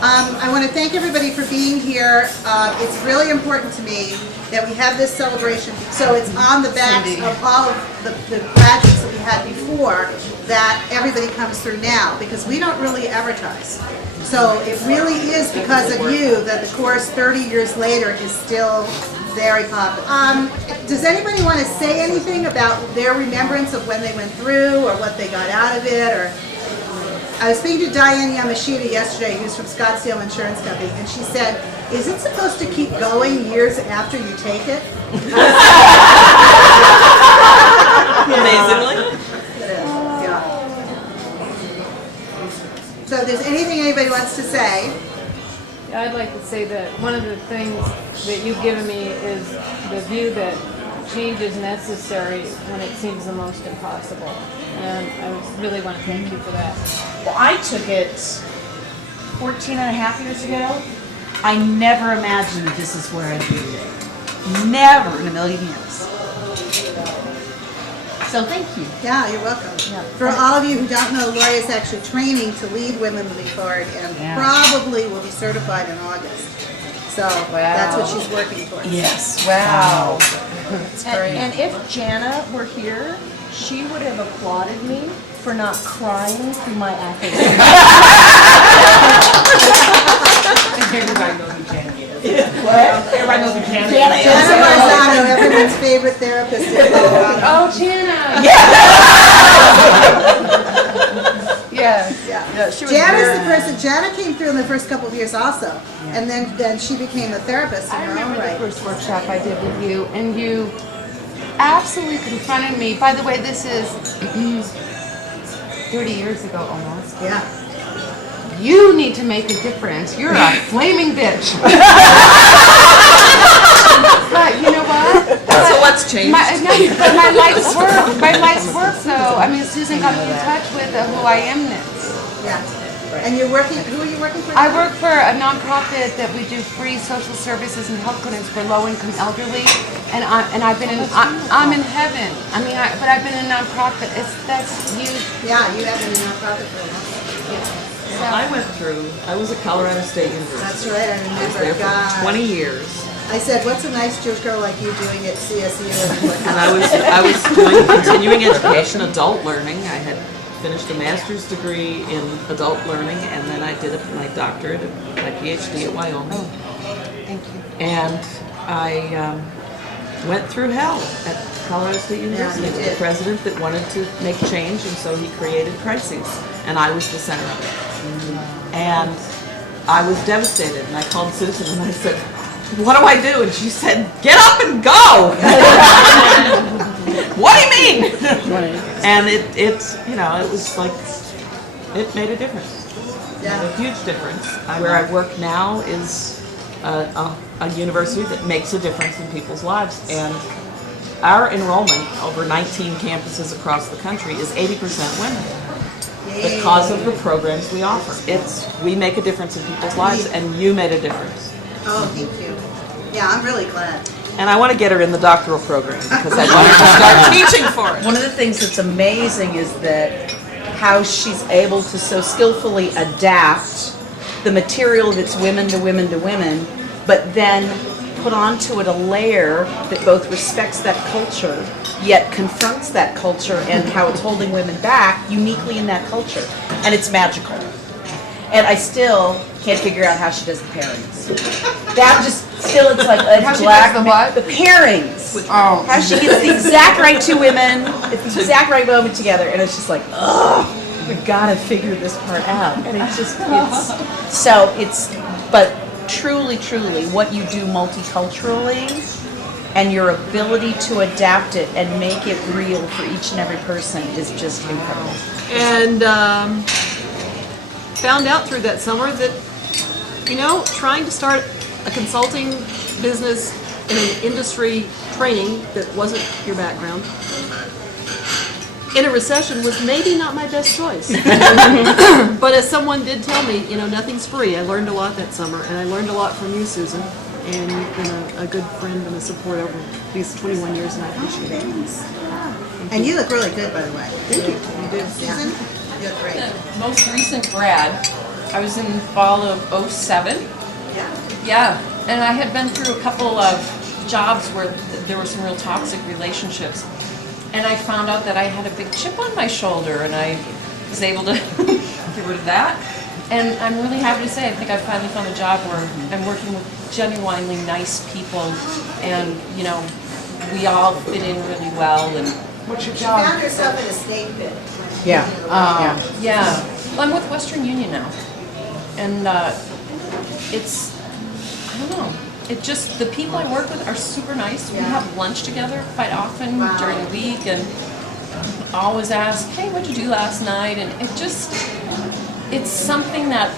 I want to thank everybody for being here. It's really important to me that we have this celebration, so it's on the backs of all of the graduates that we had before, that everybody comes through now, because we don't really advertise. So it really is because of you that the course 30 years later is still very popular. Does anybody want to say anything about their remembrance of when they went through, or what they got out of it? Or I was speaking to Diane Yamashita yesterday, who's from Scottsdale Insurance Company, and she said, is it supposed to keep going years after you take it? Amazingly. It is, yeah. So if there's anything anybody wants to say. Yeah, I'd like to say that one of the things that you've given me is the view that change is necessary when it seems the most impossible. And I really want to thank you for that. Well, I took it 14 and a half years ago. I never imagined that this is where I'd be today. Never in a million years. So thank you. Yeah, you're welcome. Yeah. For all of you who don't know, Lori is actually training to lead Women Moving Forward, and probably will be certified in August. So that's what she's working towards. Yes. Wow. That's great. And if Jana were here, she would have applauded me for not crying through my academic. Everybody knows who Jana is. What? Everybody knows who Jana is. Jana Marzano, everyone's favorite therapist in Colorado. Oh, Jana! Yeah. Yeah. She was Jana's the person. Jana came through in the first couple of years also, and then she became a therapist in I her own remember the right. first workshop I did with you, and you absolutely confronted me. By the way, this is 30 years ago almost. Yeah. You need to make a difference. You're a flaming bitch. But you know what? So what's changed? But my life's work though. I mean, Susan got me in touch with who I amness. Yeah. And you're working. Who are you working for? I work for a nonprofit that we do free social services and health clinics for low-income elderly, and I've been in. I'm in heaven. I mean, but I've been in a nonprofit. That's you. Yeah, you have been a nonprofit for a while. I went through, I was at Colorado State University. That's right. I I was remember. there for God. 20 years. I said, "What's a nice Jewish girl like you doing at CSU?" And I was doing continuing education, adult learning. I had finished a master's degree in adult learning, and then I did my doctorate, my PhD at Wyoming. Thank you. And I went through hell at Colorado State University. you With did. the president that wanted to make change, and so he created crises, and I was the center of it. And I was devastated, and I called Susan and I said, "What do I do?" And she said, "Get up and go." What do you mean? And it was like, it made a difference. Yeah. A huge difference. Where I work now is a university that makes a difference in people's lives, and our enrollment over 19 campuses across the country is 80% women because of the programs we offer. We make a difference in people's lives, and you made a difference. Oh, thank you. Yeah, I'm really glad. And I want to get her in the doctoral program because I want her to start teaching for it. One of the things that's amazing is that how she's able to so skillfully adapt the material that's women to women to women, but then put onto it a layer that both respects that culture, yet confronts that culture and how it's holding women back uniquely in that culture. And it's magical. And I still can't figure out how she does the pairings. That just, still it's like a How she black, does the what? the pairings. Oh. How she gets the exact right two women at the exact right moment together, and it's just like, ugh, we gotta figure this part out. And but truly, what you do multiculturally and your ability to adapt it and make it real for each and every person is just incredible. And found out through that summer that, trying to start a consulting business in an industry training that wasn't your background in a recession was maybe not my best choice. But as someone did tell me, nothing's free. I learned a lot that summer, and I learned a lot from you, Susan. And you've been a good friend and a support over these 21 years, and I appreciate it. And you look really good, by the way. Thank you. You do, Susan? You look great. The most recent grad I was in fall of '07. Yeah, and I had been through a couple of jobs where there were some real toxic relationships. And I found out that I had a big chip on my shoulder, and I was able to get rid of that. And I'm really happy to say I think I finally found a job where I'm working with genuinely nice people, and you know, we all fit in really well. And What's your She job? found herself in a state bid. Yeah. yeah, well, I'm with Western Union now, and it's, I don't know. It just, the people I work with are super nice. We have lunch together quite often during the week, and always ask, hey, what'd you do last night? And it just, it's something that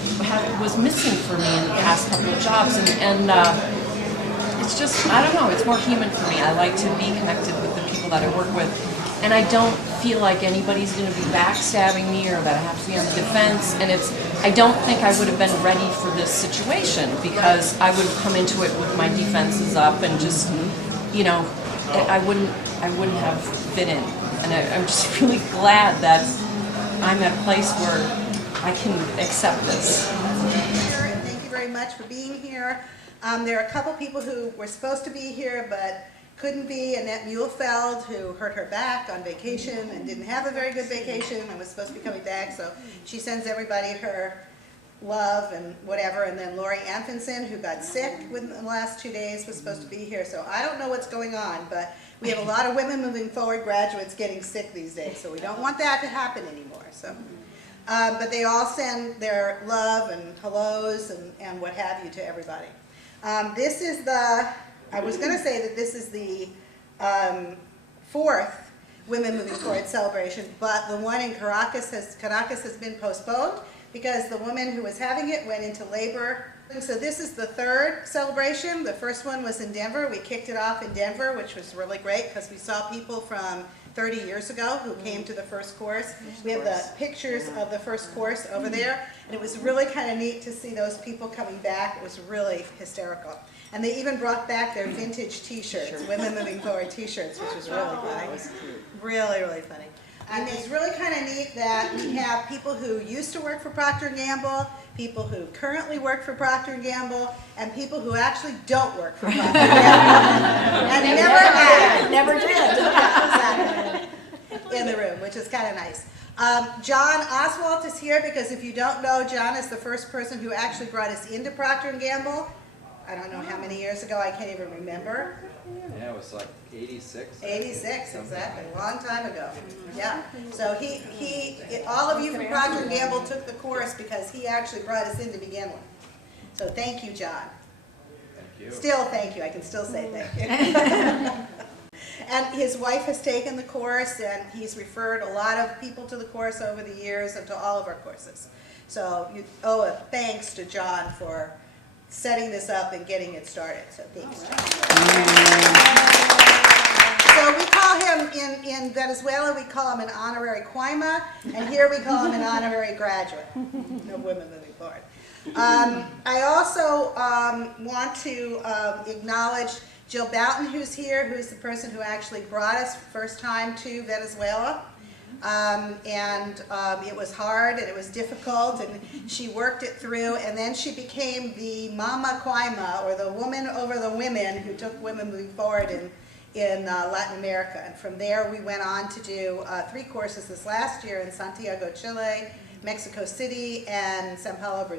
was missing for me in the past couple of jobs, and it's just, I don't know, it's more human for me. I like to be connected with the people that I work with, and I don't feel like anybody's going to be backstabbing me or that I have to be on the defense. And it's, I don't think I would have been ready for this situation, because I would have come into it with my defenses up and just, you know, I wouldn't have fit in. And I'm just really glad that I'm at a place where I can accept this. Thank you very much for being here. There are a couple people who were supposed to be here but couldn't be. Annette Muhlfeld, who hurt her back on vacation and didn't have a very good vacation and was supposed to be coming back, so she sends everybody her love and whatever. And then Lori Anfinson, who got sick within the last 2 days, was supposed to be here. So I don't know what's going on, but we have a lot of Women Moving Forward graduates getting sick these days, so we don't want that to happen anymore. So, but they all send their love and hellos and what have you to everybody. This is the, I was going to say that this is the fourth Women Moving Forward celebration, but the one in Caracas has been postponed because the woman who was having it went into labor. So this is the third celebration. The first one was in Denver. We kicked it off in Denver, which was really great because we saw people from 30 years ago who came to the first course. We have the pictures of the first course over there, and it was really kind of neat to see those people coming back. It was really hysterical. And they even brought back their vintage t-shirts, Women Moving Forward t-shirts, which was really funny. Really, really funny. And it's really kind of neat that we have people who used to work for Procter & Gamble, people who currently work for Procter & Gamble, and people who actually don't work for Procter & Gamble. And never had. Never did. In the room, which is kind of nice. John Oswalt is here because if you don't know, John is the first person who actually brought us into Procter & Gamble. I don't know how many years ago, I can't even remember. Yeah, it was like 86. 86, exactly, a long time ago. Yeah, so all of you from Procter & Gamble took the course because he actually brought us in to begin with. So thank you, John. Thank you. Still thank you, I can still say thank you. And his wife has taken the course, and he's referred a lot of people to the course over the years and to all of our courses. So you owe a thanks to John for setting this up and getting it started. So thanks, John. So we call him, in Venezuela, we call him an honorary Cuaima, and here we call him an honorary graduate of Women Moving Forward. I also want to acknowledge Jill Boughton, who's here, who's the person who actually brought us first time to Venezuela. It was hard and it was difficult, and she worked it through, and then she became the Mama Cuaima, or the woman over the women who took Women Moving Forward in Latin America. And from there we went on to do 3 courses this last year in Santiago, Chile, Mexico City, and Sao Paulo, Brazil.